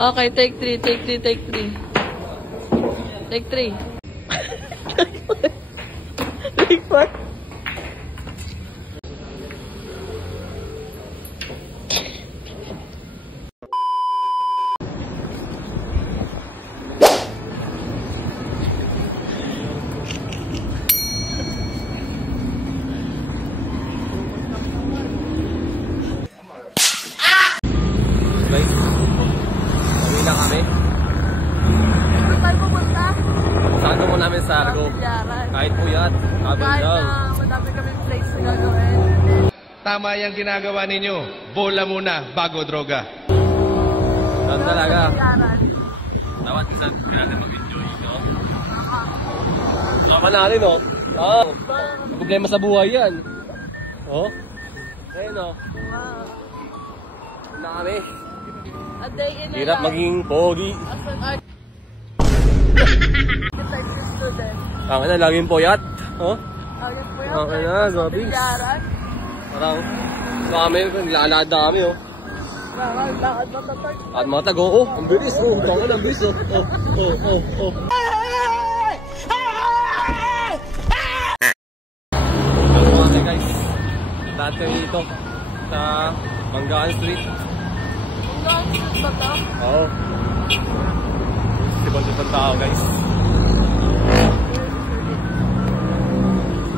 Okay, take 3, take 3, take 3. Take 3. Take 4. Uwi na kami. Saan pupunta? Saan mo namin sa Argo? Kahit puyat, habang daw. Madami kami place na gagawin. Tama yung ginagawa ninyo. Bola muna bago droga. Saan talaga? Dapat isang natin mag-enjoy, no? Tama natin, no? Oo. Problema sa buhay yan. Oh? Ayun, no? Na kami. A day in a Hirap life. maging pogi. As an art student. Tama na, laging puyat. Oh? Agad po yun. Okay na, sabi. Parang, kami, nilalakad na kami, oh. Lakad matatag. At mga tago, oh, ang bilis, oh. Tama na, ang bilis, oh. Oh. Hello mga guys. Lahat kayo dito sa Manggaan Street. Hanggang ba ito? Oo. Sibang-sibang tao guys.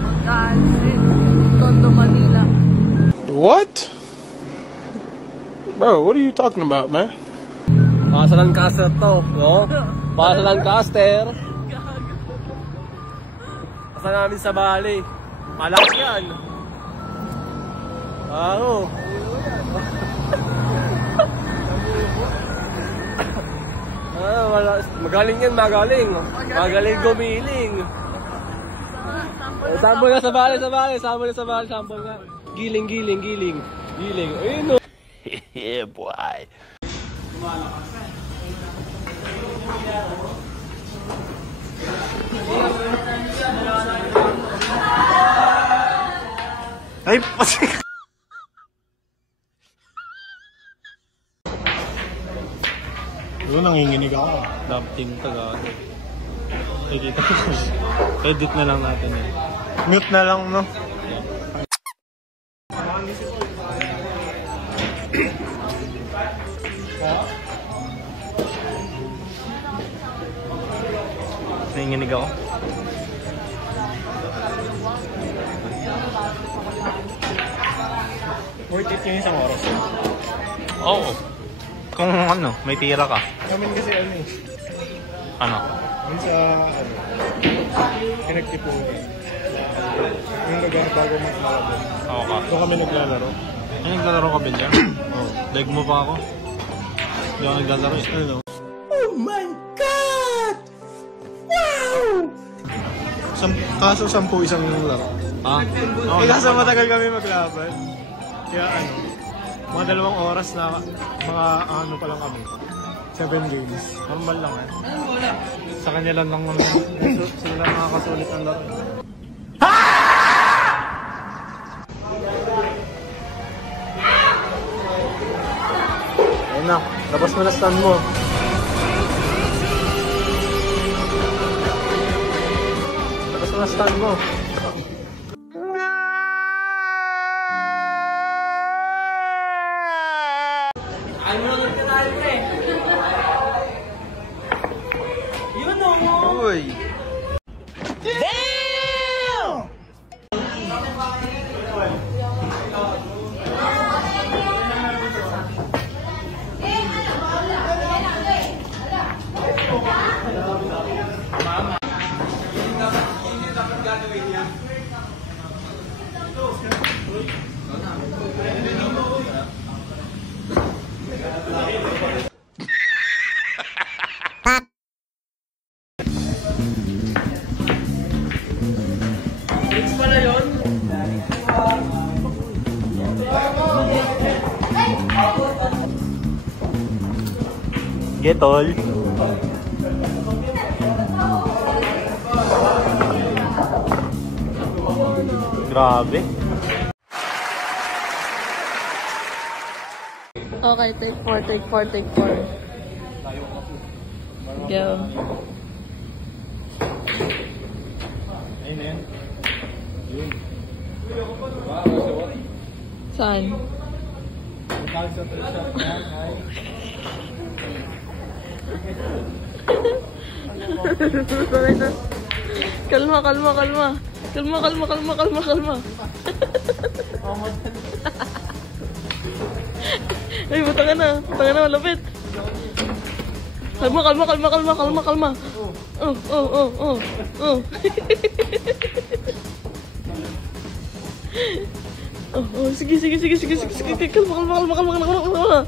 Manggaan Street, Tondo, Manila. What? Bro, what are you talking about, man? Mga sa Lancaster to, no? Mga sa Lancaster. Asa namin sa Bali. Malakas yan. Oo. Magaling yan, magaling. Magaling gumiling. Sample na sa Bali, sample na sa Bali, sample nga. Giling. Ayun, no? Yeah, boy. Ay, pasi. Doon nanginginig ako. Dumping taga. Edit. Edit na lang natin eh. Mute na lang, no? Nanginginig ako. Worth it yung isang oras. Oo. Kung ano, may tira ka. Kami kasi ano eh. Ano? Yung sa, Pinagtipo yung lugar bago mag-malabo. Oo ka. Doon kami naglalaro. Ay, naglalaro ka ba dyan? Oo. Leg mo pa ako. Hindi ako naglalaro. Ano? Oh my God! Wow! Kaso 10 isang laro. Ha? Eh kaso matagal kami maglaban. Kaya ano, mga 2 oras na mga ano pa lang kami. 7 games. Normal lang eh. Sa kanya lang naman. Sila lang nakakasulit ang laro. Ayun na, labas mo na stand mo. Labas mo na stand mo. Uy! Getol. Grabe. Okay, take 4, take 4, take 4. Go. Ayun na yan. Saan? Kalma, kalma, kalma. Kalma, kalma, kalma, kalma, kalma. Ay, butangan na. Butangan na, malapit. Kalma, kalma, kalma, kalma, kalma, kalma. Oh, oh, oh, oh, oh. Oh, oh, sige, sige, sige, sige, sige, sige. Kalma, kalma, kalma, kalma, kalma, kalma, kalma.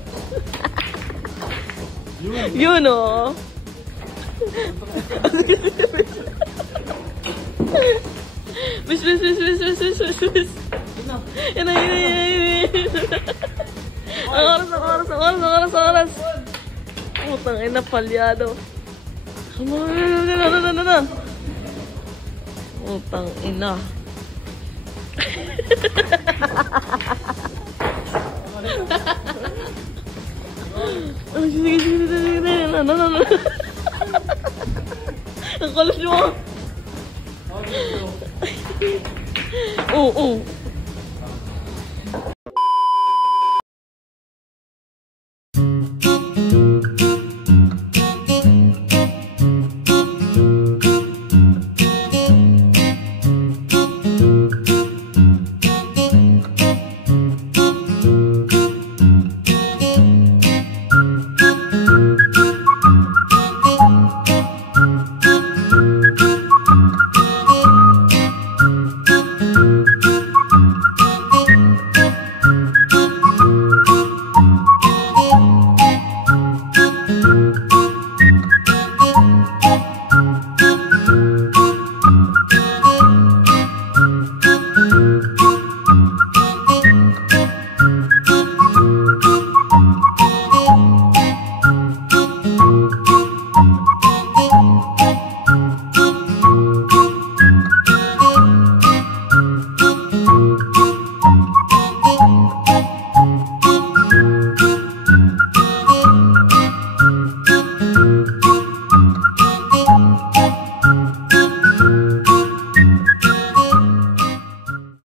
Yun, oh. Bis, bis, bis, bis, bis, bis, bis, bis. Yan na, yan na, yan na, yan na. Ang oras, ang oras, ang oras, ang oras, ang oras. Putang ina, palyado. Kalma, na. Putang ina. Oh, sige, sige, sige, sige, na. Ang kalas mo. Oh, oh.